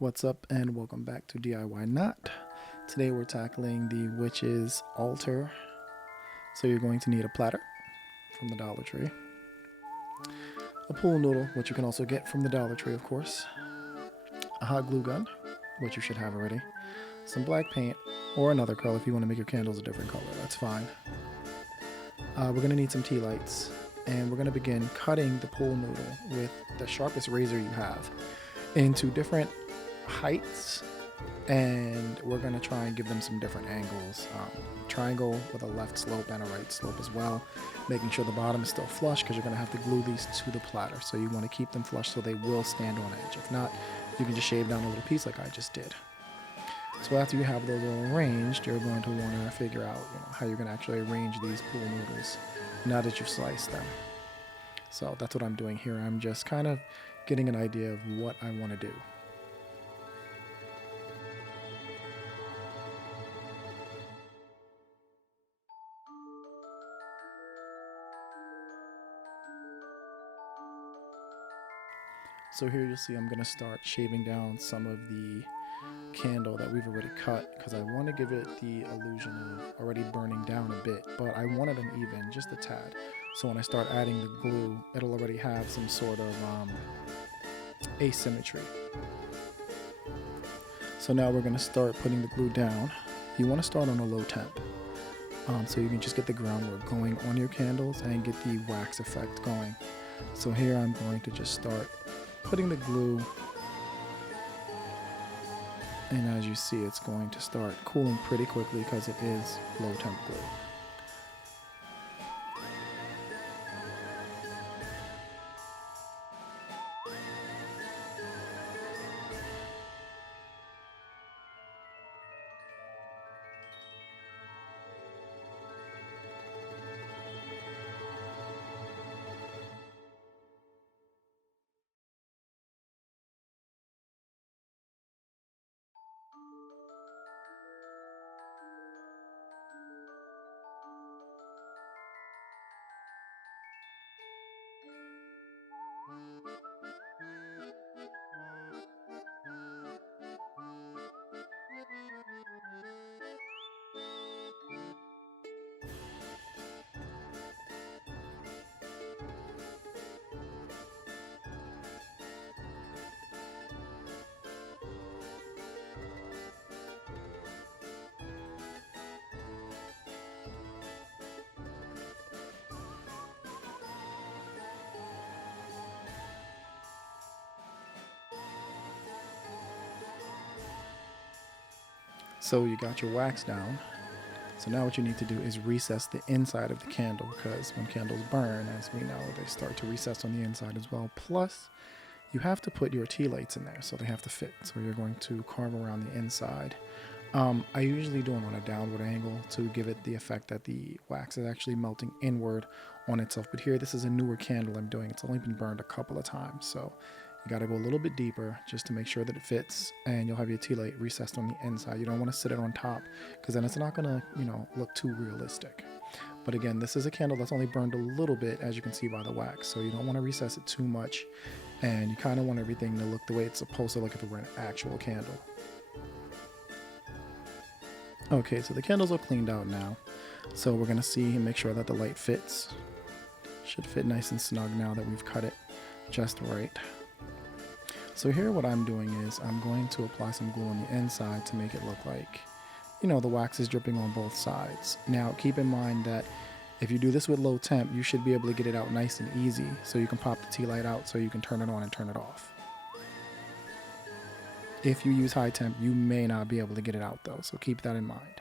What's up and welcome back to DIY Not. Today we're tackling the witch's altar. So you're going to need a platter from the Dollar Tree, a pool noodle, which you can also get from the Dollar Tree of course, a hot glue gun, which you should have already, some black paint or another color if you want to make your candles a different color, that's fine. We're going to need some tea lights and we're going to begin cutting the pool noodle with the sharpest razor you have into different heights, and we're going to try and give them some different angles. Triangle with a left slope and a right slope as well, making sure the bottom is still flush because you're going to have to glue these to the platter, so you want to keep them flush so they will stand on edge. If not, you can just shave down a little piece like I just did. So after you have those all arranged, you're going to want to figure out how you're going to actually arrange these pool noodles now that you've sliced them. So that's what I'm doing here. I'm just kind of getting an idea of what I want to do. So here you'll see I'm going to start shaving down some of the candle that we've already cut because I want to give it the illusion of already burning down a bit, but I want it uneven, just a tad. So when I start adding the glue, it'll already have some sort of asymmetry. So now we're going to start putting the glue down. You want to start on a low temp, so you can just get the groundwork going on your candles and get the wax effect going. So here I'm going to just start putting the glue, and as you see, it's going to start cooling pretty quickly because it is low temp glue. So you got your wax down. So now what you need to do is recess the inside of the candle, because when candles burn, as we know, they start to recess on the inside as well. Plus, you have to put your tea lights in there, so they have to fit. So you're going to carve around the inside. I usually do it on a downward angle to give it the effect that the wax is actually melting inward on itself. But here, this is a newer candle I'm doing. It's only been burned a couple of times, so you got to go a little bit deeper just to make sure that it fits, and you'll have your tea light recessed on the inside. You don't want to sit it on top because then it's not going to, look too realistic. But again, this is a candle that's only burned a little bit, as you can see by the wax, so you don't want to recess it too much, and you kind of want everything to look the way it's supposed to look if it were an actual candle. Okay, so the candles are cleaned out now, so we're going to see and make sure that the light fits. Should fit nice and snug now that we've cut it just right. So here what I'm doing is I'm going to apply some glue on the inside to make it look like, the wax is dripping on both sides. Now keep in mind that if you do this with low temp, you should be able to get it out nice and easy, so you can pop the tea light out so you can turn it on and turn it off. If you use high temp, you may not be able to get it out though, so keep that in mind.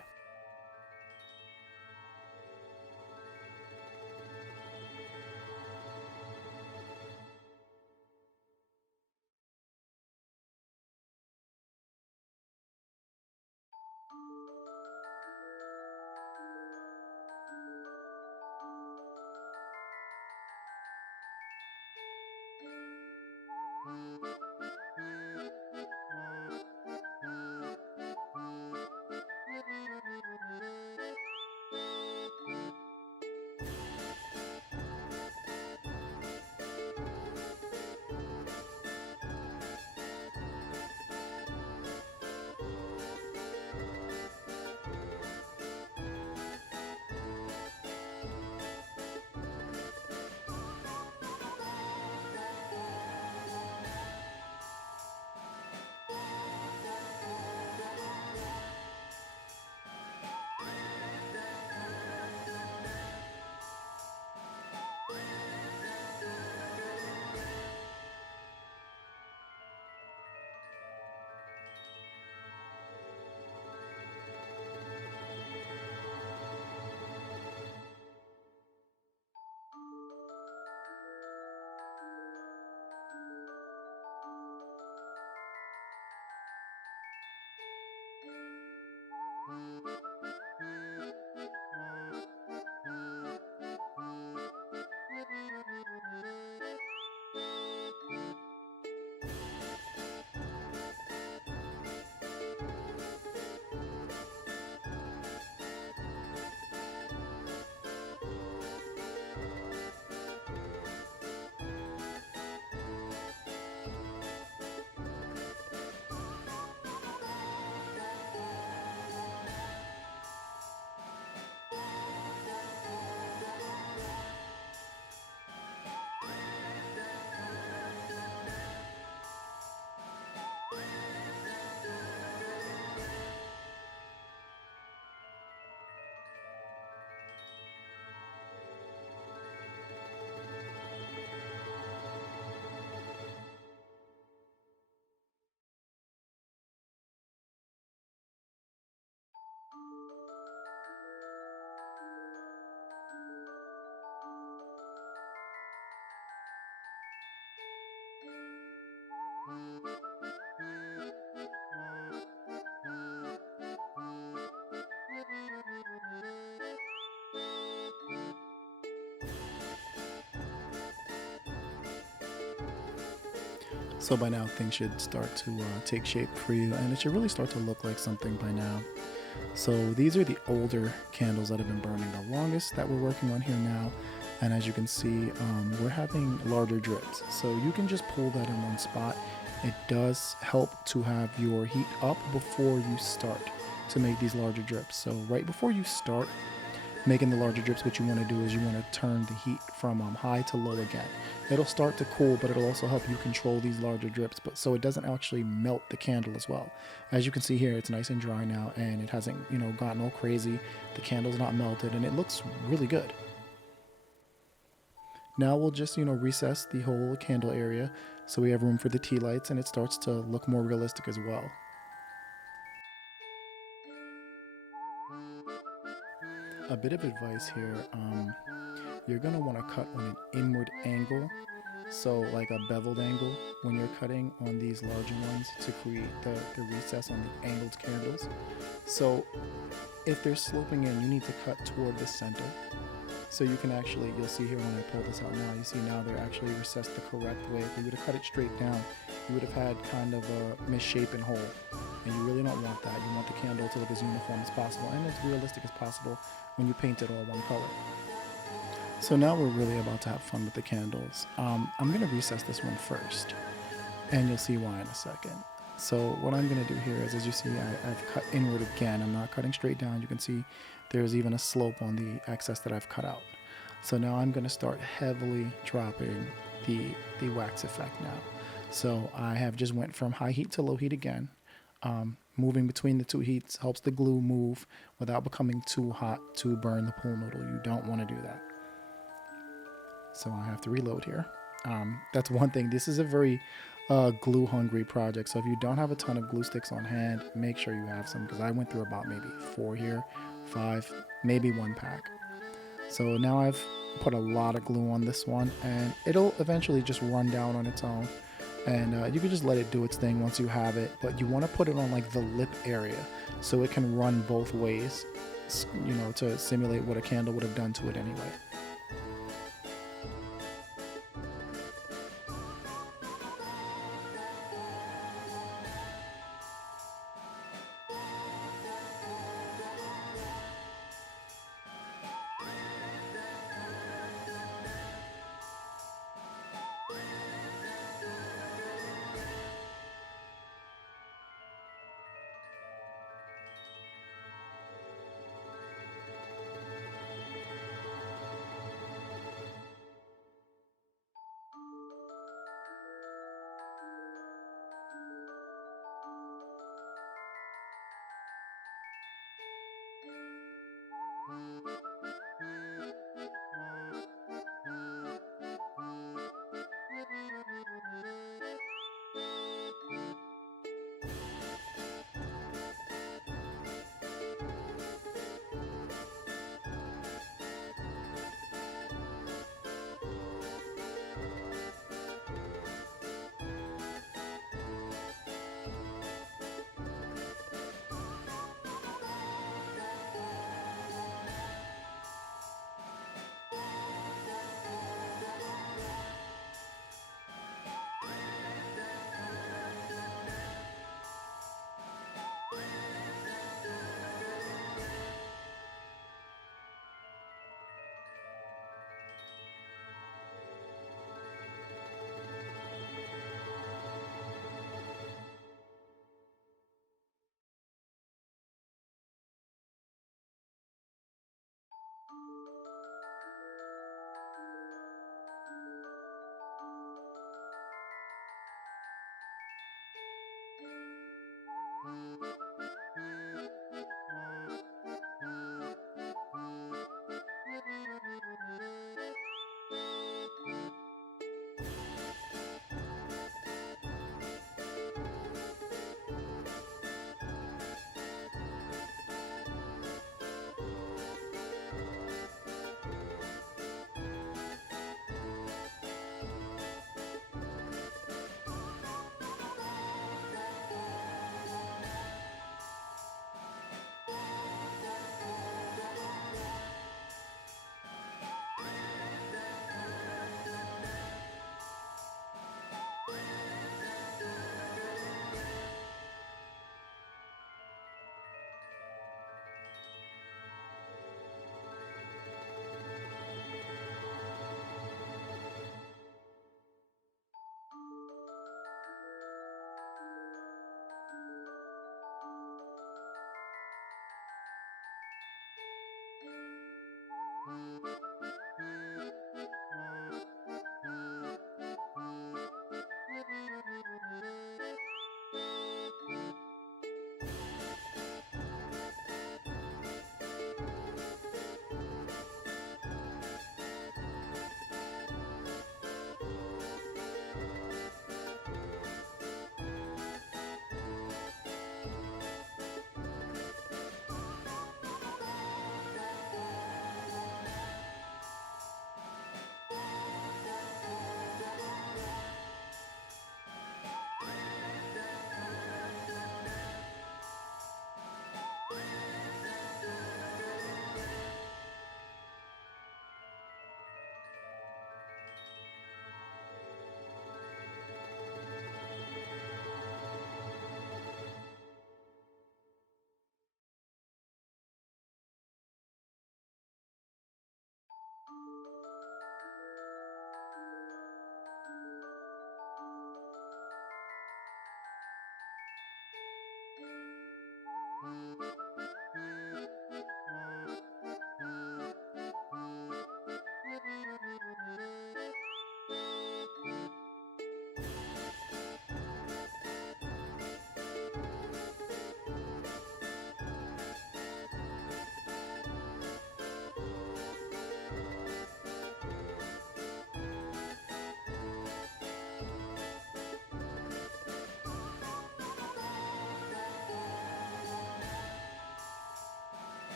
So by now things should start to take shape for you, and it should really start to look like something by now. So these are the older candles that have been burning the longest that we're working on here now. And as you can see, we're having larger drips. So you can just pull that in one spot. It does help to have your heat up before you start to make these larger drips. So right before you start making the larger drips, what you want to do is you want to turn the heat from high to low again. It'll start to cool, but it'll also help you control these larger drips, but so it doesn't actually melt the candle as well. As you can see here, it's nice and dry now, and it hasn't, gotten all crazy. The candle's not melted, and it looks really good. Now we'll just, recess the whole candle area so we have room for the tea lights, and it starts to look more realistic as well. A bit of advice here, you're going to want to cut on an inward angle, so like a beveled angle when you're cutting on these larger ones to create the recess on the angled candles. So if they're sloping in, you need to cut toward the center. So you can actually, you'll see here when I pull this out now, you see now they're actually recessed the correct way. If you would have cut it straight down, you would have had kind of a misshapen hole. And you really don't want that. You want the candle to look as uniform as possible and as realistic as possible when you paint it all one color. So now we're really about to have fun with the candles. I'm going to recess this one first, and you'll see why in a second. So what I'm going to do here is, as you see, I've cut inward again. I'm not cutting straight down. You can see there's even a slope on the excess that I've cut out. So now I'm going to start heavily dropping the wax effect now. So I have just went from high heat to low heat again. Moving between the two heats helps the glue move without becoming too hot to burn the pool noodle. You don't want to do that. So I have to reload here. That's one thing. This is a very glue hungry project. So if you don't have a ton of glue sticks on hand, make sure you have some, because I went through about maybe 4 here, 5, maybe 1 pack. So now I've put a lot of glue on this one, and it'll eventually just run down on its own. And you can just let it do its thing once you have it, but you want to put it on like the lip area so it can run both ways, to simulate what a candle would have done to it anyway.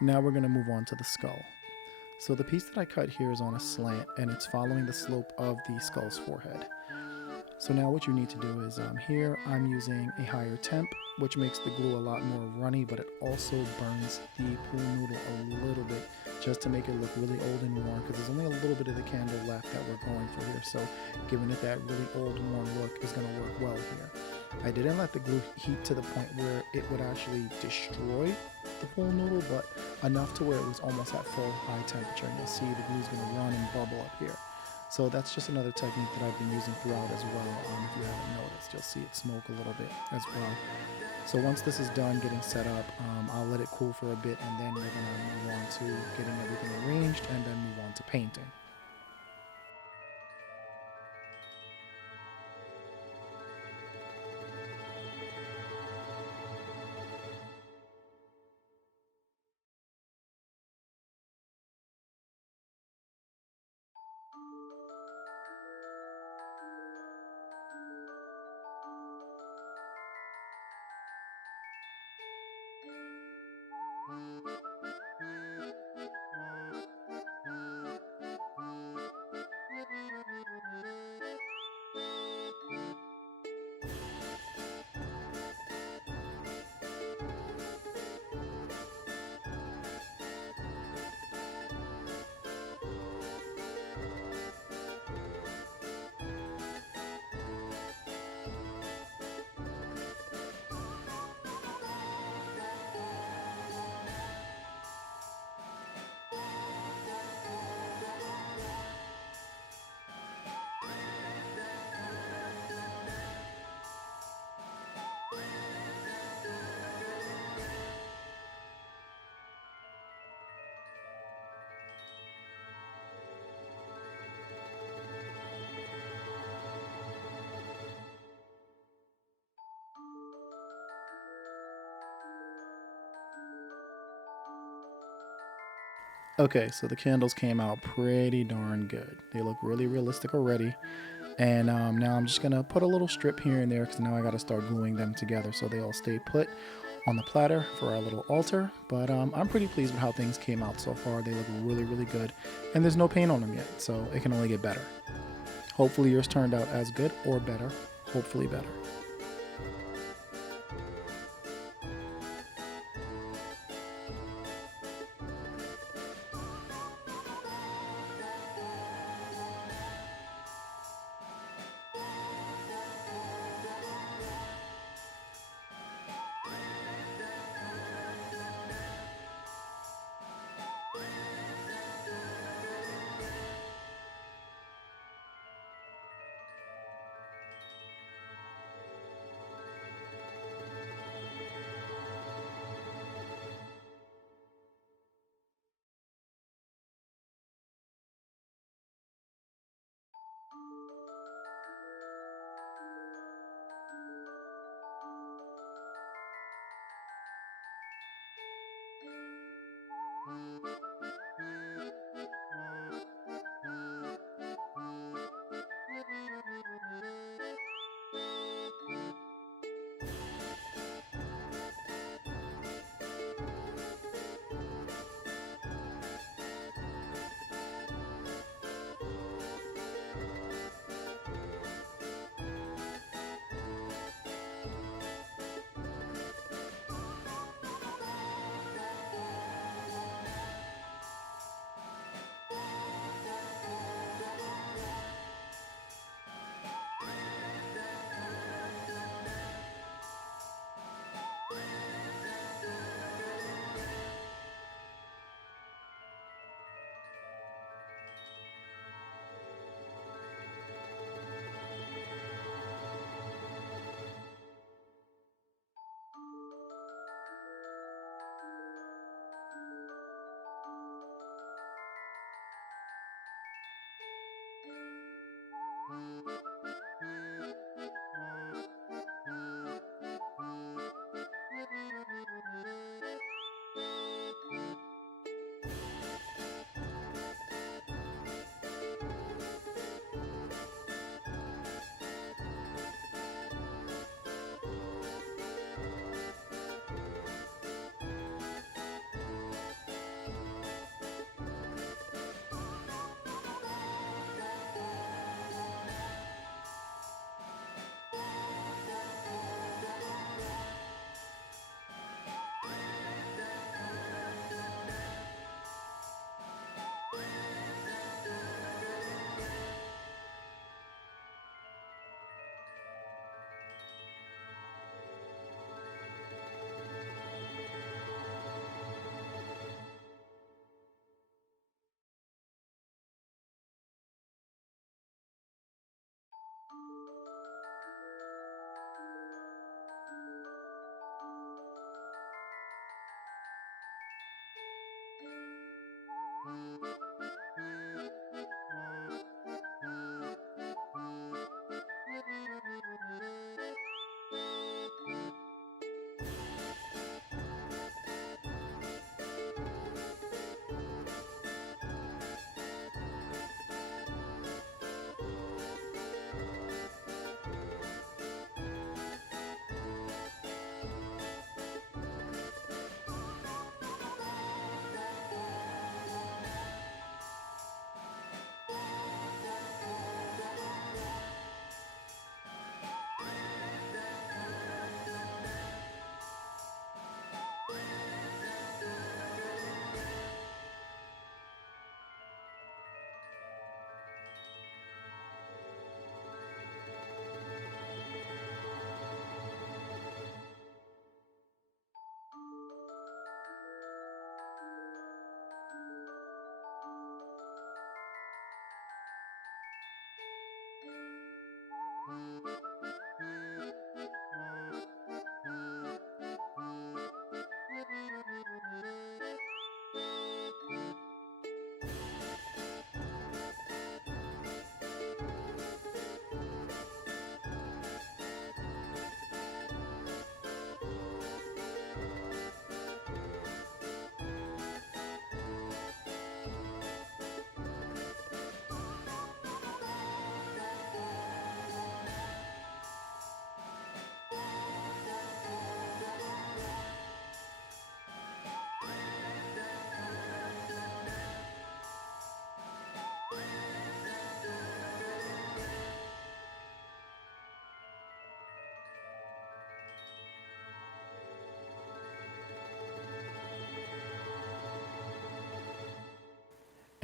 Now we're going to move on to the skull. So the piece that I cut here is on a slant and it's following the slope of the skull's forehead. So now what you need to do is here I'm using a higher temp, which makes the glue a lot more runny, but it also burns the pool noodle a little bit just to make it look really old and worn, because there's only a little bit of the candle left that we're going for here. So giving it that really old worn look is going to work well here. I didn't let the glue heat to the point where it would actually destroy the pool noodle, but enough to where it was almost at full high temperature. And you'll see the glue is going to run and bubble up here. So that's just another technique that I've been using throughout as well. If you haven't noticed, you'll see it smoke a little bit as well. So once this is done getting set up, I'll let it cool for a bit, and then we're going to move on to getting everything arranged and then move on to painting. Okay, so the candles came out pretty darn good. They look really realistic already. And now I'm just gonna put a little strip here and there because now I gotta start gluing them together so they all stay put on the platter for our little altar. But I'm pretty pleased with how things came out so far. They look really, really good. And there's no paint on them yet, so it can only get better. Hopefully yours turned out as good or better. Hopefully better.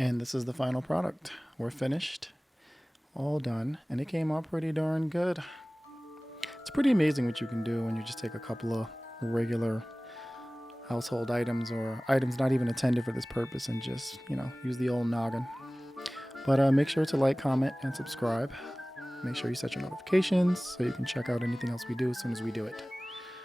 And this is the final product. We're finished, all done, and it came out pretty darn good. It's pretty amazing what you can do when you just take a couple of regular household items or items not even intended for this purpose and just, use the old noggin. But make sure to like, comment, and subscribe. Make sure you set your notifications so you can check out anything else we do as soon as we do it.